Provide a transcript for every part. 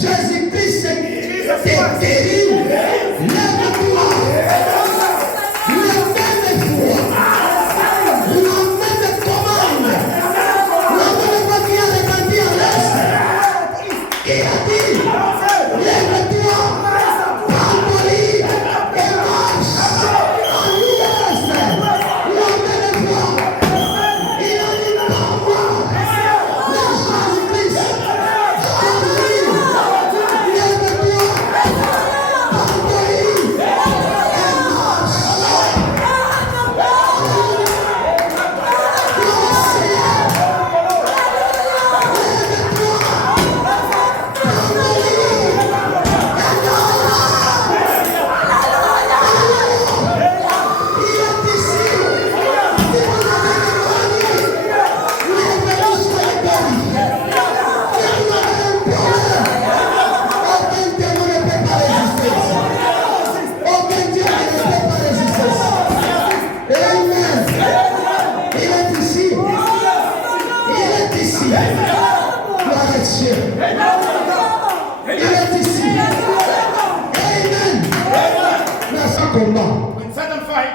Jésus-Christ est terrible. Lève-toi. La même foi. La même commande. La même voix qui a retenti à l'est. Qui a dit, lève-toi. Prends ton lit et marche. En l'ouest. La même voix. Il a dit, par moi. La Jésus-Christ.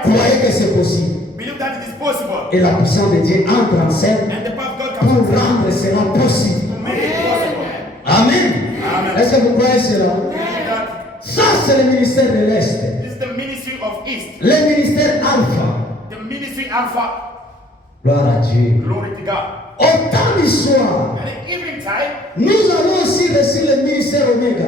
Croyez que c'est possible. Et la puissance de Dieu entre en scène pour rendre cela possible. Amen. Est-ce que vous croyez cela? Ça, c'est le ministère de l'Est. Le ministère Alpha. Gloire à Dieu. Au temps du soir, nous avons aussi reçu le ministère Omega.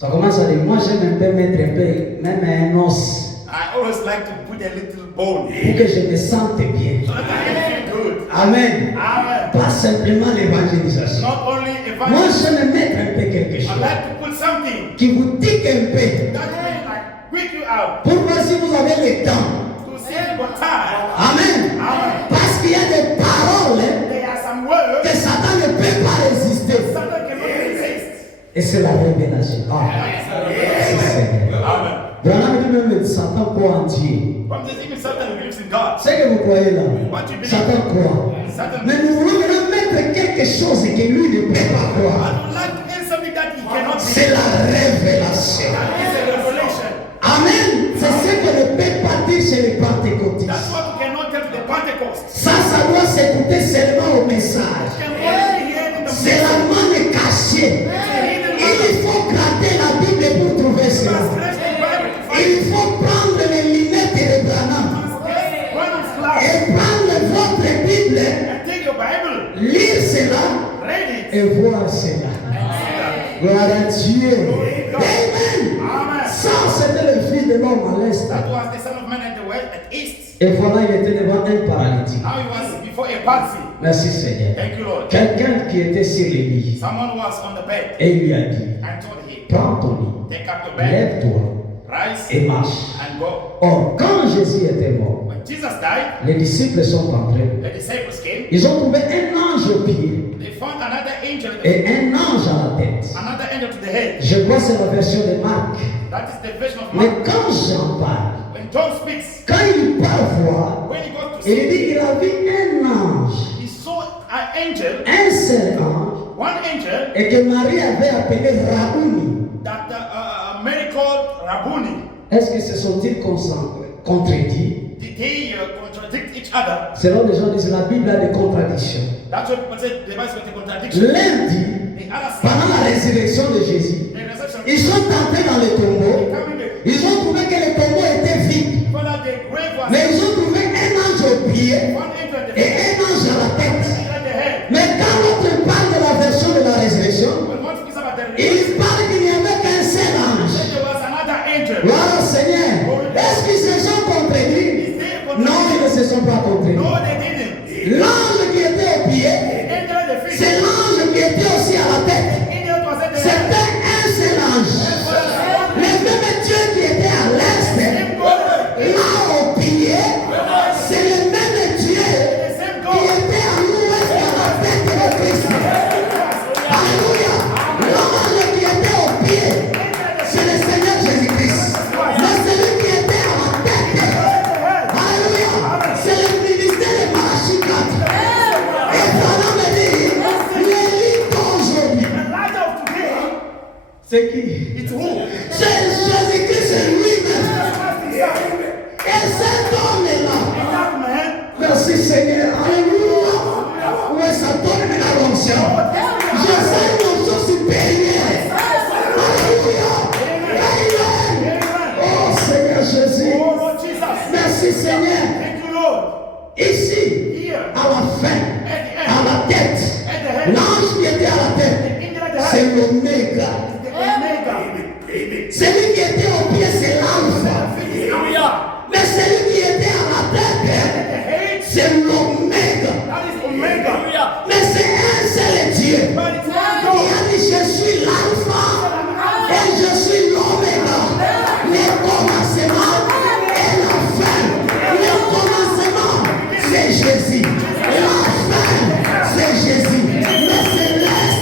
Ça commence à dire, moi j'aime un peu mettre un peu, même un os. I always like to put a little bone pour que je me sente bien. so that I feel good. Amen. Amen. Pas simplement l'évangélisation. Not only Moi evangelism, j'aime mettre un peu quelque I chose like to put something qui vous tique un peu that will like quick you out pour voir si vous avez le temps. to save your time. Amen. Amen. Parce qu'il y a des paroles There are some words que Satan ne peut pas résister. Satan cannot resist. Et c'est la révélation. Ah, merci Seigneur. Amen. Branham dit même Satan croit en Dieu. From this even Satan believes in God. C'est que vous croyez là. What you believe? Satan croit. Satan. Mais nous voulons maintenant mettre quelque chose que lui ne peut pas I croire. would like to add something that he cannot C'est believe. la révélation. That is a revelation. Amen. C'est ce que ne peut pas dire chez les pentecôtistes. That's what we cannot tell to the Pentecost. Ça doit s'écouter seulement au message. We can only hear in the C'est la manne cachée. Il faut gratter la Bible pour trouver cela. Il faut prendre les lunettes et les Branham et prendre votre Bible, Take your Bible, lire cela read it, et voir cela. Gloire à Dieu. Amen. Amen. Ça, c'était le fils de l'homme à l'est. That was the son of man at the west, at east. Et voilà, il était devant un paralytique. Now he was before a palsy. Merci Seigneur. Thank you, Lord. Quelqu'un qui était sur le lit Someone was on the bed et lui a dit, and told him, prends ton lit, take up your bed, lève-toi rise et marche. and go. Or, quand Jésus était mort, When Jesus died, les disciples sont entrés. the disciples came. Ils ont trouvé un ange au pied They found another angel, et un ange à la tête. another angel to the head. Je crois que c'est la version de Marc. That is the version of Mais Mark. quand Jean parle, When John speaks, quand il part voir, when he goes to il see, dit qu'il a vu un ange, he saw an angel, un seul ange, one angel et que Marie avait appelé Raouni. that Mary called Rabboni. Est-ce que se sont-ils contredits? Did they contradict each other? Selon les gens disent la Bible a des contradictions. That's what people say. The Bible is a contradiction. L'un dit, The other says, pendant la résurrection de Jésus, the resurrection. ils sont entrés dans le tombeau, Coming there. ils ont trouvé que le tombeau était vide, Found out the grave was mais ils ont trouvé un ange au pied one angel at the et head, un ange à la tête. angel at the head. Mais quand l'autre parle de la version de la résurrection, When one speaks about the il resurrection, parle qu'il n'y avait qu'un seul ange. there was another angel. Gloire au Seigneur. Est-ce qu'ils se sont contredits? Is there a Non, ils ne se sont pas contredits. No, they didn't. L'ange qui était au pied, The angel at the feet. c'est l'ange qui était aussi à la tête. The angel was at the C'était head. un seul ange. Le même Dieu qui était à l'est, là au pied, c'est le même Dieu qui était à l'ouest à la tête de Christ. Alléluia. L'ange qui était au pied, c'est le Seigneur Jésus-Christ. Mais celui qui était à la tête, alléluia, c'est le ministère de C'est qui? It's who? C'est Jésus-Christ, c'est lui-même. Jesus Christ himself. Et cet homme-là, And that man, merci Seigneur, alléluia. Ouais, ça donne maintenant l'onction. Je sais une onction supérieure. Alléluia. Amen. amen. Oh Seigneur Jésus. Oh Lord Jesus. Merci Seigneur. Thank you, Lord. Ici, Here, à la fin, à la tête, at the head, l'ange qui était à la tête, the angel at the c'est head, l'oméga. the omega. Celui qui était au pied, c'est l'alpha. Hallelujah. Mais celui qui était à la tête, At the head, c'est l'oméga. that is omega. Mais c'est un seul Dieu But it's one qui God. a dit je suis l'alpha et je suis l'oméga. Le commencement et la fin. Le commencement, c'est Jésus. La fin, c'est Jésus. Mais c'est l'est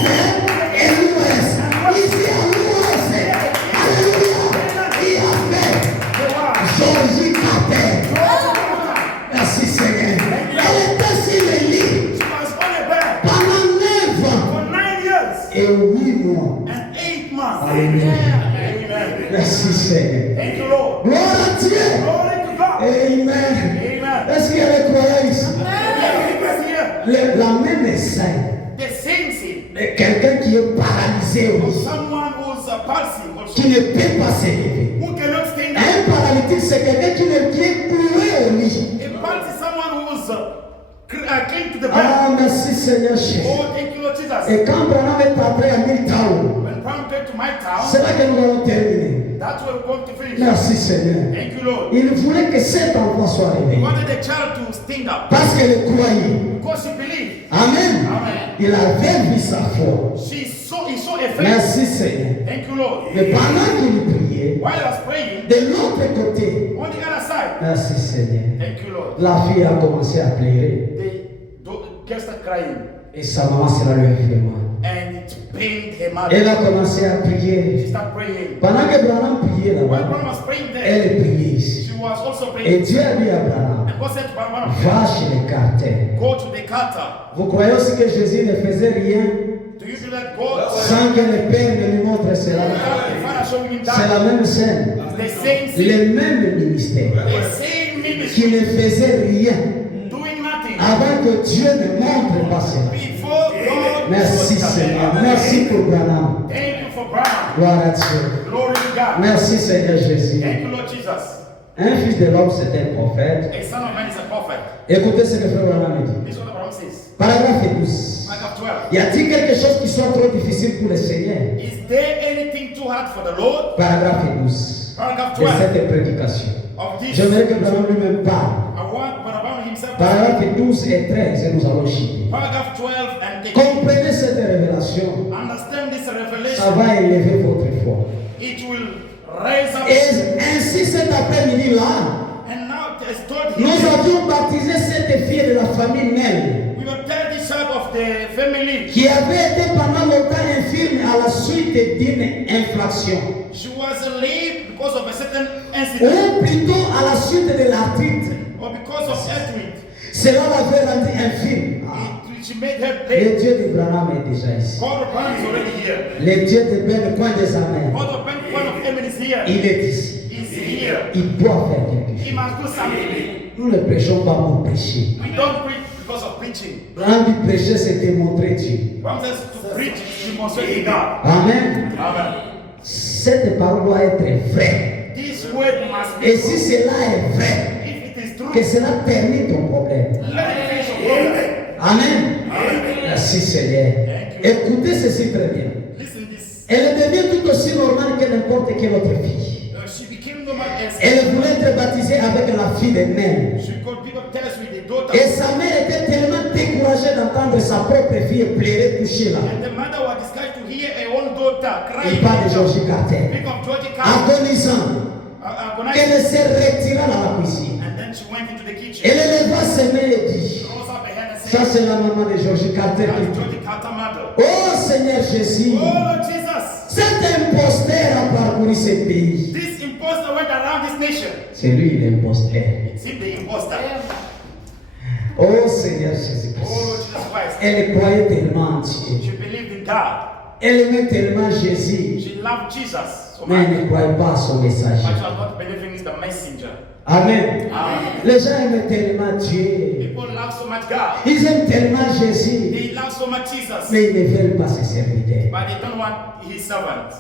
et l'ouest. Ici à l'ouest, alléluia, il a fait Georgie Carter. Merci Seigneur. Elle était sur le lit She was on a bed pendant 9 ans for 9 years et 8 mois. and 8 months. Alléluia. Amen. Merci Seigneur. Thank you, Lord. Gloire à Dieu. Glory to God. Amen. Amen. Est-ce qu'il y a des croyants ici? Here, La même scène. the same thing. Quelqu'un qui est paralysé aussi, Someone who's a palsy qui also, ne peut pas se lever. who cannot stand up. Un paralytique, c'est quelqu'un qui est cloué au lit. A palsy is someone who's cling to the bed. Ah, merci Seigneur Jésus. Oh, thank you, Lord Jesus. Et quand Branham est entré à Milltown, When Brown came to my town, c'est là que nous allons terminer. that's where we're going to finish. Merci Seigneur. Thank you, Lord. Il voulait que cet enfant soit He réveillé. wanted the child to stand up Parce qu'elle croyait. because she believed. Amen. Amen. Il avait vu sa foi. He saw a faith. Merci Seigneur. Thank you, Lord. Mais pendant qu'il priait, While I was praying, de l'autre côté, on the other side, merci Seigneur, thank you, Lord. la fille a commencé à pleurer. The girl started crying Et sa maman sera le vraiment. and it pained her Elle mother. a commencé à She prier. started praying. Pendant que Branham priait While là-bas, Brown was praying there, elle priait ici. she was also Et praying. Dieu a dit à Branham, And God said to Brown, va chez les carters. go to the Qatar. Vous croyez aussi que Jésus ne faisait rien Do you do that? God, sans que le Père ne lui montre cela? the Father showing him C'est that. la même scène, The same thing, le même ministère the same ministry, qui ne faisait rien doing nothing avant que Dieu ne montre pas cela. before God. Merci Seigneur, merci pour Branham. Thank you for Brown. Gloire à Dieu. Glory to God. Merci Seigneur Jésus. Thank you, Lord Jesus. Un fils de l'homme, c'est un prophète. A son of man is a prophet. Écoutez ce que frère Branham dit. This is what the Bible says. Paragraphe 12. Paragraph 12. Y a-t-il quelque chose qui soit trop difficile pour le Seigneur? Is there anything too hard for the Lord? Paragraphe 12 Paragraph de 12 cette prédication. of this. J'aimerais que Branham lui-même parle. I want Barabam himself. Paragraphe 12 et 13, et nous allons chier. Paragraph 12 and 13. Comprenez cette révélation. Understand this Ça revelation. va élever votre foi. It will raise up. Et ainsi cet après-midi-là, And now it has told nous him. avions baptisé cette fille de la famille Nel, We will tell this out of the family. qui avait été pendant longtemps infirme à la suite d'une infraction, She was lame because of a certain incident ou plutôt à la suite de l'arthrite. or because of earthquake. Cela l'avait rendue infirme. She made her Le lame. Dieu d'Abraham est déjà ici. God of Brown is already here. Le Dieu de Ben, le coin des amers, God of Ben, one of Emin is here. il est ici. Is here. Il doit faire quelque He chose. must do something. Nous ne prêchons pas pour prêcher. We don't preach because of preaching. Abraham dit prêcher, c'est démontrer Dieu. One says to preach, you must say God. Amen. Amen. Cette parole doit être vraie. This word must be Et si cela est vrai, if it is true, que cela termine ton problème. let it finish your problem. Amen. Merci Seigneur. Écoutez ceci très bien. Listen this. Elle devient tout aussi normale que n'importe quelle autre fille. She became normal as Elle voulait être baptisée avec la fille de Nel. she could be baptized with the daughter. Et sa mère était tellement découragée d'entendre sa propre fille pleurer couchée là. And the mother was discouraged to hear her own daughter Il crying. parle de Georgie Carter. Speak of Georgie Carter. Agonisant. Qu'elle se retira dans la cuisine. And then she went into the kitchen. Elle leva ses mains et dit, Rose up her hand and ça said, c'est la maman de Georgie Carter. "That is Georgie Carter mother." Oh Seigneur Jésus, Oh Lord Jesus, cet imposteur a parcouru ce pays. this impostor went around this nation. C'est lui l'imposteur. It's him the impostor. Oh Seigneur Oh Jésus-Christ. Lord Jesus Christ. Elle croyait tellement en Dieu. She believed in God. Elle aimait tellement Jésus, She loved Jesus so mais much, elle ne croyait pas à son but messager. she was not believing in the messenger. Amen. Amen. Les gens aiment tellement Dieu. People love so much God. Ils aiment tellement Jésus, They love so much Jesus, mais ils ne veulent pas ses serviteurs. but they don't want his servants.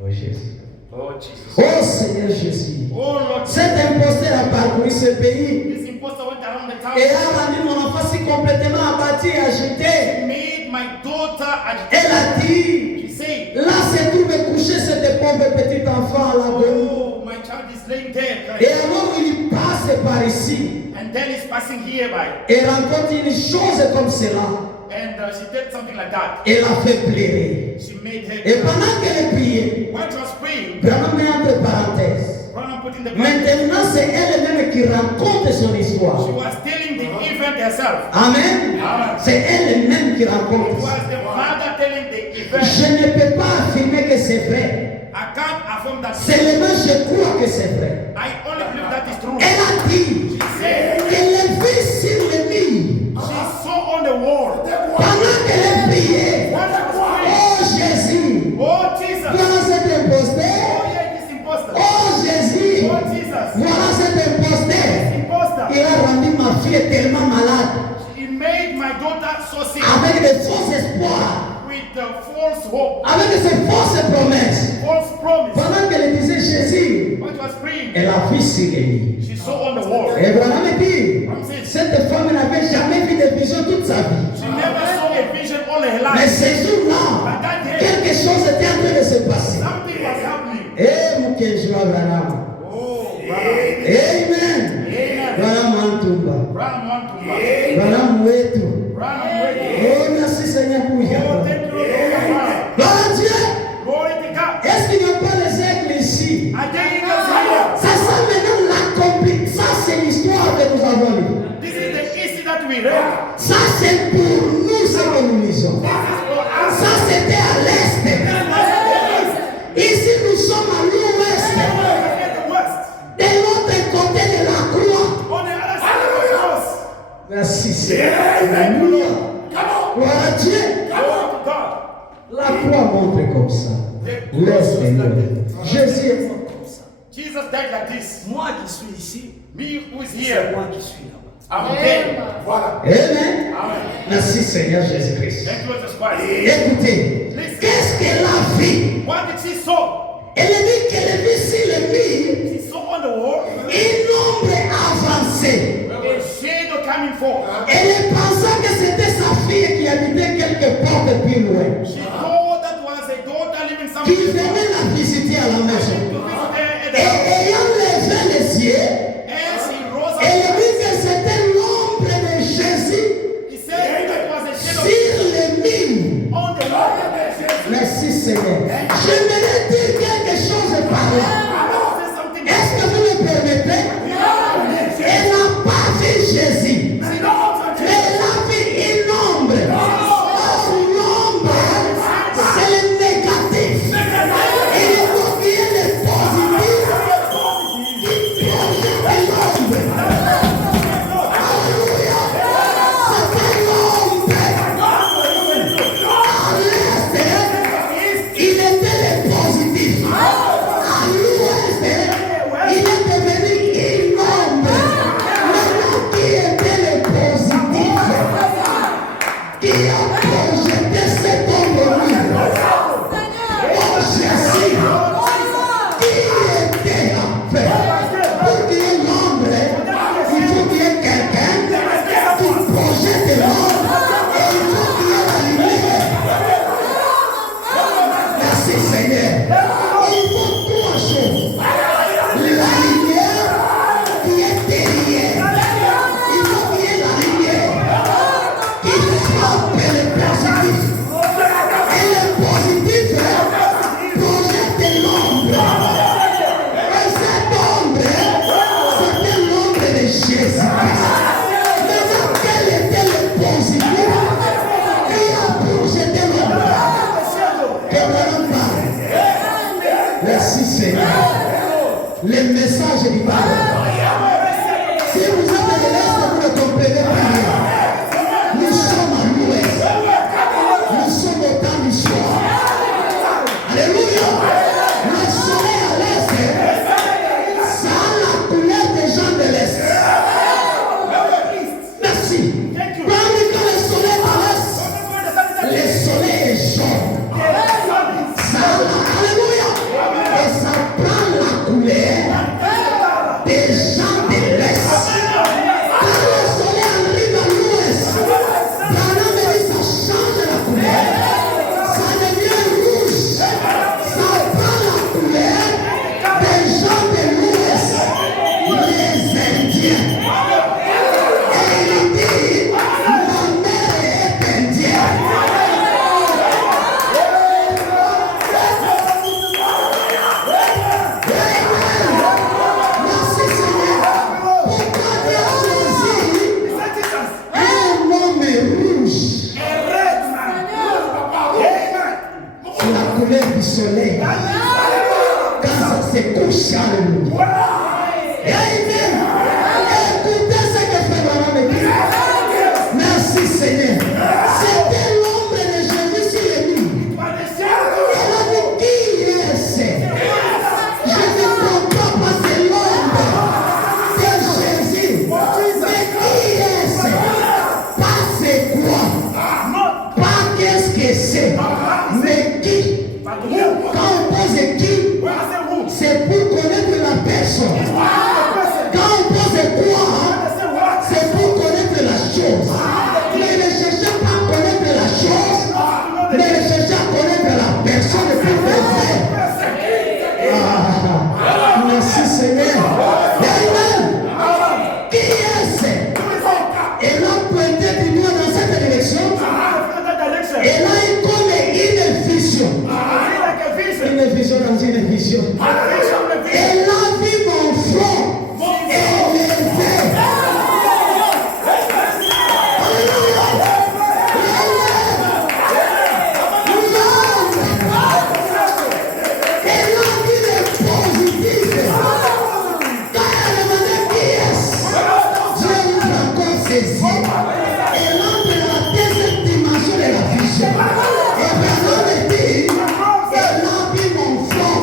Oh Jésus. Oh Jesus. Oh Seigneur Jésus. Oh Lord. Cet imposteur a parcouru ce pays This impostor went around the town. et a rendu mon enfant si complètement abattu et agité. He made my daughter Elle agitated. a dit, She said, là se trouve couché cet pauvre petit enfant là-bas. oh, my child is laying there. Et alors il passe par ici And then he's passing here by. et rencontre une chose comme cela. And she did something like that. Elle a fait pleurer. She made her. Et pendant qu'elle priait, When she was praying, vraiment met entre parenthèses. Branham put in the Bible. Maintenant, c'est elle-même qui raconte son She histoire. was telling the event herself. Amen. Amen. C'est elle-même qui It raconte. was the mother telling the event. Je ne peux pas affirmer que c'est vrai. I can't affirm that. Seulement, je crois que c'est vrai. I only believe that is true. Elle a dit She said qu'elle vit sur le mur. she saw on the wall. Pendant qu'elle priait. When she was praying, Oh Jésus. oh Jesus, Voilà cet oh imposteur. yeah, this imposter, Oh Jésus. oh Jesus, Voilà cet imposteur. this imposter. Il a rendu ma fille tellement malade. He made my daughter so sick Avec de faux espoirs. with the false hope, Avec de ces fausses promesses. false promise. Pendant qu'elle disait Jésus, When she was praying, elle a vu sur les lits. she saw on the wall. Et Abraham dit, I'm saying cette femme n'avait jamais vu de vision toute sa vie. she never saw a vision all her Mais life. ce jour-là, quelque chose était en train de se passer. Something was happening. Eh, mon Kenjua Abraham. Oh, brother. Amen. Amen. Abraham Antumba. Branham want to. Abraham wetu. Branham ready. Oh, merci Seigneur pour Oh, Yahweh. thank you, Lord. Gloire à Dieu. Glory to God. Est-ce qu'il n'y a pas les aigles ici? I tell you guys here. C'est ça maintenant l'accompli. Ça, c'est l'histoire que nous avons lue. This is the history that we read. Ça, c'est pour nous ce que nous lisons. This is for us. Ça, c'était à l'est. Ici, nous sommes à l'ouest. At the west. De l'autre côté de la croix. On the other side of the cross. Merci, Seigneur. Alléluia. Gloire à Dieu. Glory to God. La croix montre comme ça. L'est et l'ouest. Jésus est mort comme ça. Jesus died like this. Moi qui suis ici, Me who is c'est here, moi qui suis là-bas. I'm dead. Voilà. Amen. Amen. Merci, Seigneur Jésus-Christ. Thank you, Jesus Christ. Écoutez, qu'est-ce qu'elle a vu? What did she saw? Elle dit qu'elle vit sur le mur She saw on the wall une ombre avancée. a shadow coming forth. Elle pensait que c'était sa fille qui habitait quelque part plus loin, She thought that was a daughter living qui somewhere. venait la visiter à la maison. To visit her at Et the house. ayant levé les yeux, As he rose elle up, dit que c'était l'ombre de Jésus he said that was a sur shadow le mur. on the wall. Merci Seigneur. J'aimerais dire quelque chose par là. Say something. Est-ce que vous me permettez? Elle n'a pas vu Jésus. She knows Mais elle a vu une ombre. Or, l'ombre, c'est le négatif. Et il faut qu'il y ait le positif qui projette l'ombre. Alléluia. C'était l'ombre. À l'est, il était le positif. À l'ouest, il est devenu une ombre. Maintenant, qui était le positif? Qui a projeté cette ombre-là? Oh Jésus! Qui était en fait? Pour qu'il y ait l'ombre, il faut qu'il y ait quelqu'un qui projette l'ombre et il faut qu'il y ait la lumière. Merci Seigneur. Il faut trois choses. La lumière qui est derrière. Il faut qu'il y ait la lumière qui frappe le positif. Et le positif projette l'ombre. Et cette ombre, c'était l'ombre de Jésus-Christ. Maintenant, quel était le positif qui a projeté l'ombre? Que l'on parle. Merci Seigneur. Le message du Père. Si vous êtes de l'Est, vous ne comprenez pas rien. Nous sommes à l'Ouest. Nous sommes au temps du soir. couleur du soleil. Quand ça se couche, alléluia. Amen. Écoutez ce que Frère Branham me dit. Merci Seigneur. C'était l'ombre de Jésus sur les murs. Elle a dit qui est-ce? Je ne comprends pas, c'est l'ombre de Jésus. Mais qui est-ce? Pas c'est quoi? Pas qu'est-ce que c'est? Mais qui? Quand on pose qui, c'est pour connaître la personne. Quand on pose quoi, c'est pour connaître la chose. Mais ne cherchez pas à connaître la chose, mais ne cherchez à connaître la personne pour le faire. Merci Seigneur. Amen. Qui est-ce? Elle a pointé du doigt dans cette direction. Elle a eu comme une vision. Une vision dans une vision. Elle a vu mon front élevé. Elle a vu le positif. Quand elle demandait qui est-ce, Dieu ouvre encore ses yeux. Elle entre dans la deuxième dimension de la vision. Et Branham me dit, elle a vu mon front.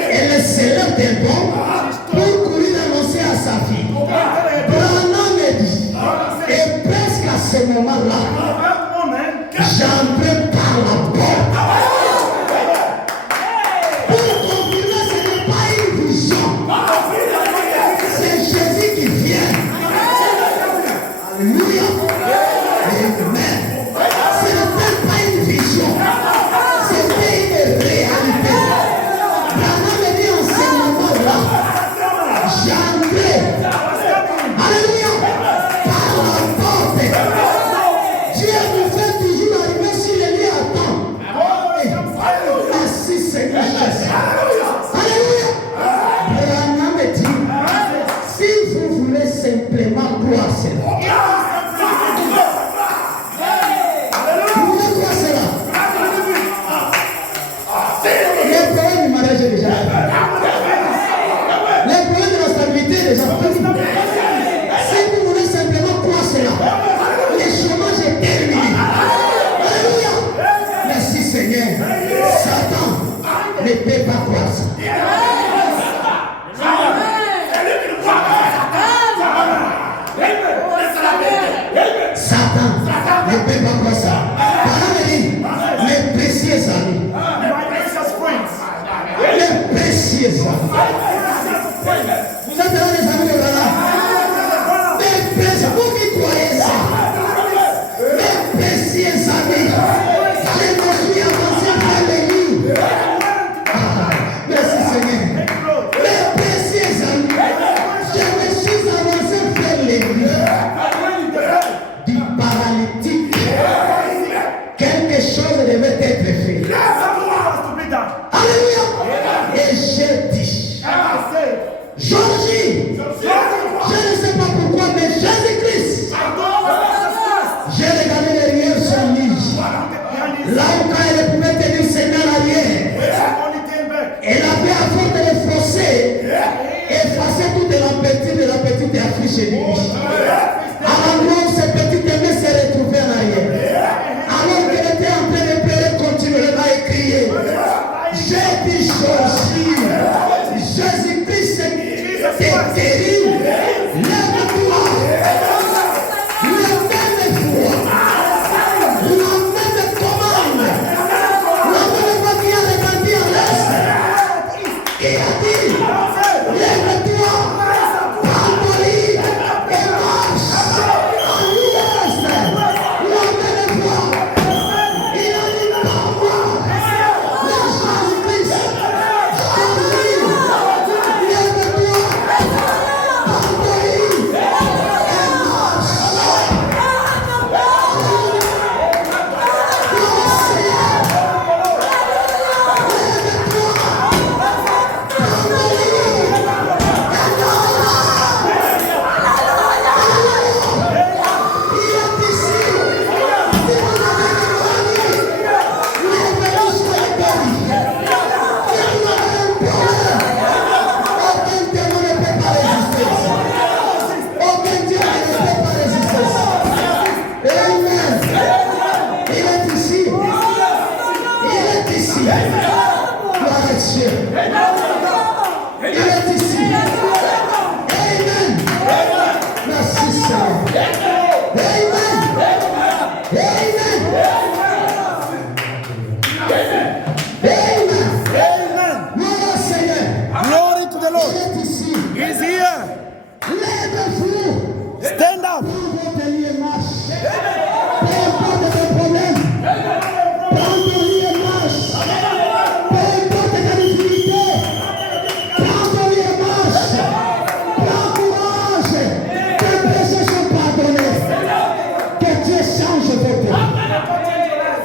Elle se lève des bons pour courir annoncer à sa fille. Branham me dit, et presque à ce moment-là, j'entre par la porte. Pour confirmer, ce n'est pas une vision. C'est Jésus qui vient. Alléluia. Amen. Ce n'était pas une vision. C'était une réalité. Branham me dit en ce moment-là, j'entrais. Alléluia. Par la porte. Dieu me fait toujours arriver sur pas croire ça. Satan ne peut pas croire ça. Parole dit, mes précieux amis. Mes précieux amis. Vous êtes là les amis de là. Mes précieux, vous qui croyez ça. Mes précieux amis. Je me suis avancé vers l'église. Merci Seigneur. Mes précieux amis. Je me suis avancé vers l'église. Du paralytique. Quelque chose devait être fait. Alléluia. Et j'ai dit, Georgie, je ne sais pas pourquoi, mais Jésus-Christ, j'ai regardé derrière son lit. Là où quand elle pouvait tenir ses mains en arrière, elle avait à force de le forcer, effacer toute la petite Afrique chez lui. Alors non, cette petite aimée s'est retrouvée en arrière. Alors qu'elle était en train de pleurer continuellement et crier. J'ai dit Georgie, Jésus-Christ t'est terrible. Lève-toi. La même foi. La même commande. La même foi qui a répandu en l'Est. Qui a dit, lève-toi. Prends ton lit et marche. En l'Ouest. La même foi. Il a dit par moi. Le Jésus-Christ. Jésus. Lève-toi. Prends ton lit et marche. Glory to the Lord. He's here. Stand up.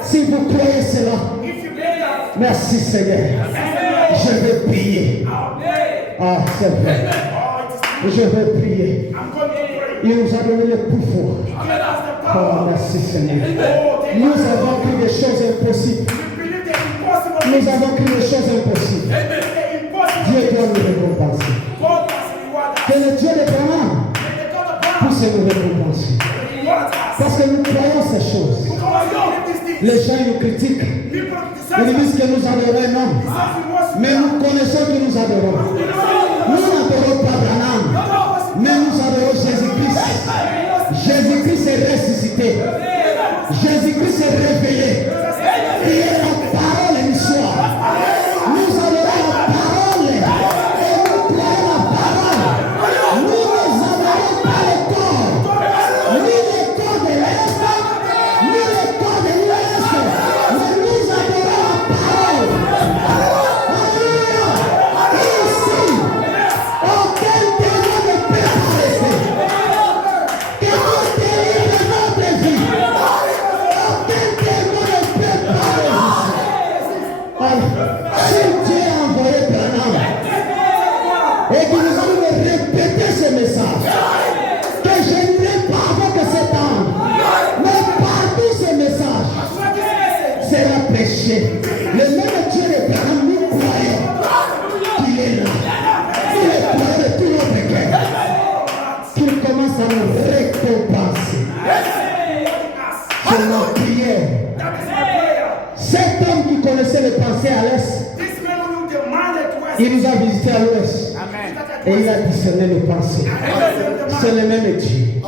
Si vous croyez cela, merci Seigneur. Je vais prier. Ah, c'est vrai. Je vais prier. Il nous a donné le pouvoir. Oh, merci Seigneur. Nous avons cru des choses impossibles. Nous avons cru des choses impossibles. Dieu doit nous récompenser. Que le Dieu d'Abraham puisse nous récompenser. Parce que nous croyons ces choses. Les gens nous critiquent. Ils disent que nous adorons un homme. Mais nous connaissons que nous adorons. Nous n'adorons pas Branham. Mais nous adorons Jésus-Christ. Jésus-Christ est ressuscité. Jésus-Christ est révélé. Il est la parole et l'histoire. Nous adorons la parole. Et nous croyons la parole. Nous ne adorons pas le corps. Ni le corps de l'Est. Ni le corps de l'Ouest. Mais nous adorons la parole. Alléluia. Ici, aucun démon ne peut arrêter. Que Dieu délivre notre vie. Aucun démon ne peut arrêter. Si Dieu a envoyé Branham et qu'il nous a dit de répéter ce message, que je n'irai pas avec cet âme, mais partout ce message sera prêché. Le même Dieu de Branham, nous croyons qu'il est là. Nous le croyons de tout notre cœur. Qu'il commence à nous récompenser. C'est notre prière. Cet homme qui connaissait les pensées à l'Est Il nous a visités à l'ouest. Et il a discerné nos pensées. C'est le même Dieu.